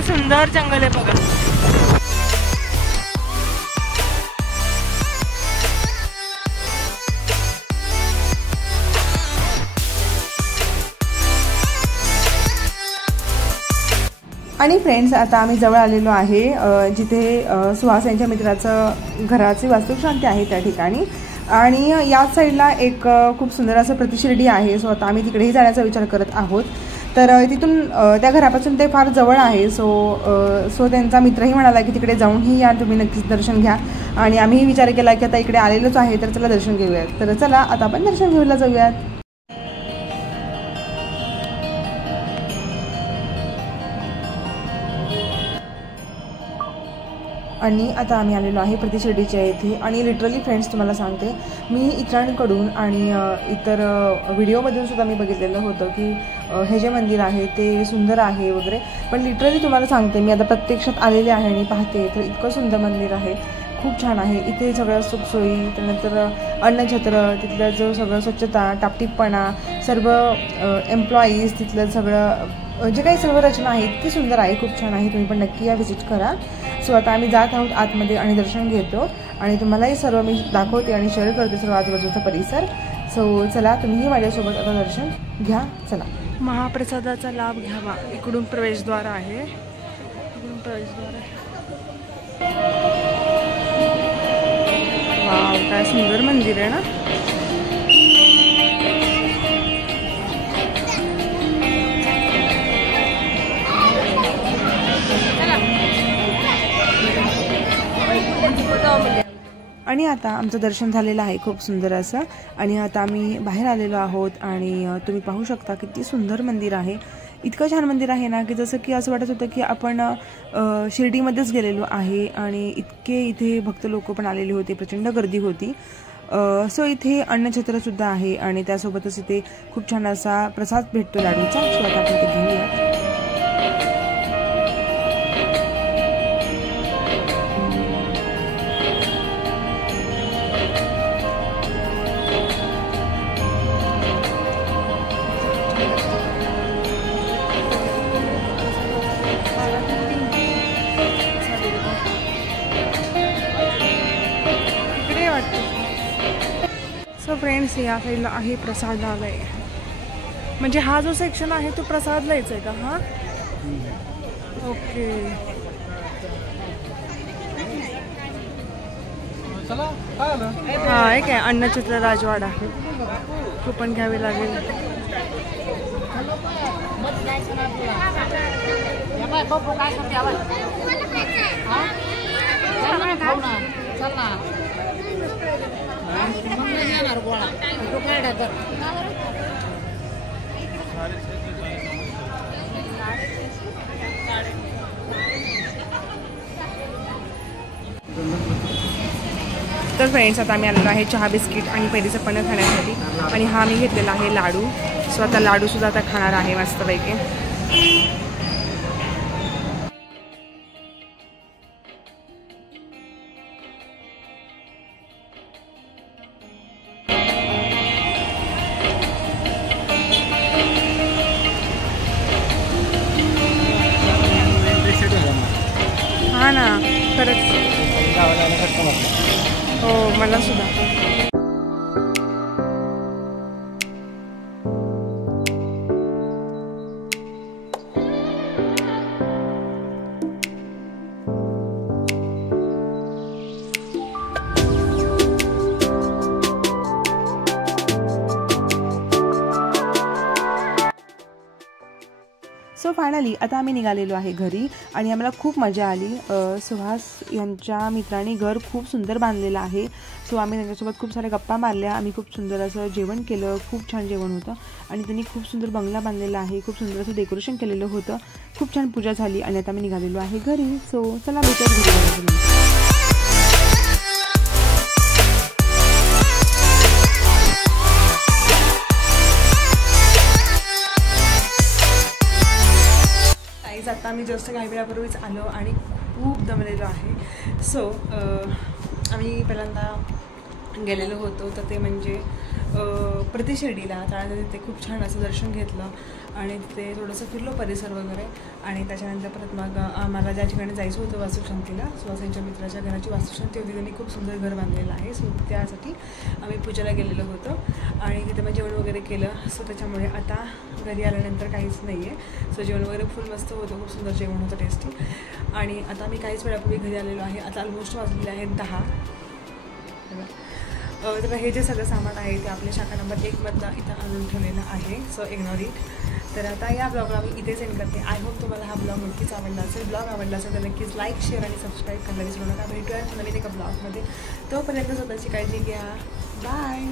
किती सुंदर जंगल आहे बघा. आणि फ्रेंड्स, आता आम्ही जवळ आलेलो आहे जिथे सुहास यांच्या मित्राचं घराची वास्तुशांती आहे त्या ठिकाणी. आणि याच साईडला एक खूप सुंदर असं प्रतिशिर्डी आहे. सो आता आम्ही तिकडेही जाण्याचा विचार करत आहोत. तर तिथून त्या घरापासून ते फार जवळ आहे. सो त्यांचा मित्रही म्हणाला की तिकडे जाऊनही या, तुम्ही नक्कीच दर्शन घ्या. आणि आम्हीही विचार केला की आता इकडे आलेलोच आहे तर चला दर्शन घेऊयात. तर चला आता आपण दर्शन घ्यायला जाऊयात. आणि आता आम्ही आलेलो आहे प्रतिशिर्डीच्या इथे. आणि लिटरली फ्रेंड्स, तुम्हाला सांगते, मी इतरांकडून आणि इतर व्हिडिओमधून सुद्धा मी बघितलेलं होतं की हे जे मंदिर आहे ते सुंदर आहे वगैरे. पण लिटरली तुम्हाला सांगते, मी आता प्रत्यक्षात आलेले आहे आणि पाहते तर इतकं सुंदर मंदिर आहे, खूप छान आहे. इथे सगळं सुखसोयी, त्यानंतर अन्नछत्र, तिथलं जो सगळं स्वच्छता, टापटीपणा, सर्व एम्प्लॉईज, तिथलं सगळं जे काही सर्व रचना आहे इतकी सुंदर आहे, खूप छान आहे. तुम्ही पण नक्की या व्हिजिट करा. सो आता आम्ही जात आहोत आतमध्ये आणि दर्शन घेतो आणि तुम्हालाही सर्व मी दाखवते आणि शेअर करते सर्व आजूबाजूचा परिसर. सो चला, तुम्हीही माझ्यासोबत आता दर्शन घ्या. चला, महाप्रसादाचा लाभ घ्यावा. इकडून प्रवेशद्वार आहे, इकडून प्रवेशद्वार आहे. वाव, काय सुंदर मंदिर आहे ना. आणि आता आमचं दर्शन झालेलं आहे खूप सुंदर असं. आणि आता आम्ही बाहेर आलेलो आहोत आणि तुम्ही पाहू शकता किती सुंदर मंदिर आहे. इतकं छान मंदिर आहे ना की जसं की असं वाटत होतं की आपण शिर्डीमध्येच गेलेलो आहे. आणि इतके इथे भक्त लोक पण आलेले होते, प्रचंड गर्दी होती. सो इथे अन्नछत्रसुद्धा आहे आणि त्यासोबतच इथे खूप छान असा प्रसाद भेटतो लाडूचा. सो आता आपण ते घेऊया. सो फ्रेंड्स, या साईडला आहे प्रसादालय. म्हणजे हा जो सेक्शन आहे तो प्रसादालयच आहे का? हा, ओके. हा आहे काय अन्नछत्र राजवाडा आहे, तो पण घ्यावे लागेल. तर फ्रेंड्स, आता आम्ही आलेलो आहे चहा बिस्किट आणि पहिलीचं पण खाण्यासाठी. आणि हा मी घेतलेला आहे लाडू. सो आता लाडूसुद्धा आता खाणार आहे मस्तपैकी. हा ना, खरंच. हो, मला सुद्धा. सो फायनली आता आम्ही निघालेलो आहे घरी आणि आम्हाला खूप मजा आली. सुहास यांच्या मित्राने घर खूप सुंदर बांधलेलं आहे. सो आम्ही त्यांच्यासोबत खूप साऱ्या गप्पा मारल्या. आम्ही खूप सुंदर असं जेवण केलं, खूप छान जेवण होतं. आणि त्यांनी खूप सुंदर बंगला बांधलेला आहे, खूप सुंदर असं डेकोरेशन केलेलं होतं, खूप छान पूजा झाली आणि आता आम्ही निघालेलो आहे घरी. सो चला भेटूया घरी. आता आम्ही जस्ट काही वेळापूर्वीच आलो आणि खूप दमलेलो आहे. सो आम्ही पहिल्यांदा गेलेलो होतो तर ते म्हणजे प्रति शिर्डीला. त्यानंतर तिथे खूप छान असं दर्शन घेतलं आणि तिथे थोडंसं फिरलो परिसर वगैरे. आणि त्याच्यानंतर परत मग आम्हाला ज्या ठिकाणी जायचं होतं वास्तुशांतीला, सुहासांच्या मित्राच्या घराची वास्तुशांती होती, त्यांनी खूप सुंदर घर बांधलेलं आहे. सो त्यासाठी आम्ही पूजेला गेलेलो होतो आणि तिथे मग जेवण वगैरे केलं. सो त्याच्यामुळे आता घरी आल्यानंतर काहीच नाही आहे. सो जेवण वगैरे फुल मस्त होतं, खूप सुंदर जेवण होतं, टेस्टी. आणि आता मी काहीच वेळापूर्वी घरी आलेलो आहे. आता ऑलमोस्ट वाजलेले आहेत 10. तर हे जे सगळं सामान आहे ते आपल्या शाखा नंबर 1मधनं इथं आणून ठेवलेलं आहे. So ignore it. तर आता या ब्लॉगला मी इथेच एंड करते. आय होप तुम्हाला हा ब्लॉग नक्कीच आवडला असेल. ब्लॉग आवडला असेल तर नक्कीच लाईक, शेअर आणि सबस्क्राईब करायला विसरू नका. भेटूया नवीन एका ब्लॉगमध्ये. तोपर्यंत स्वतःची काळजी घ्या. बाय.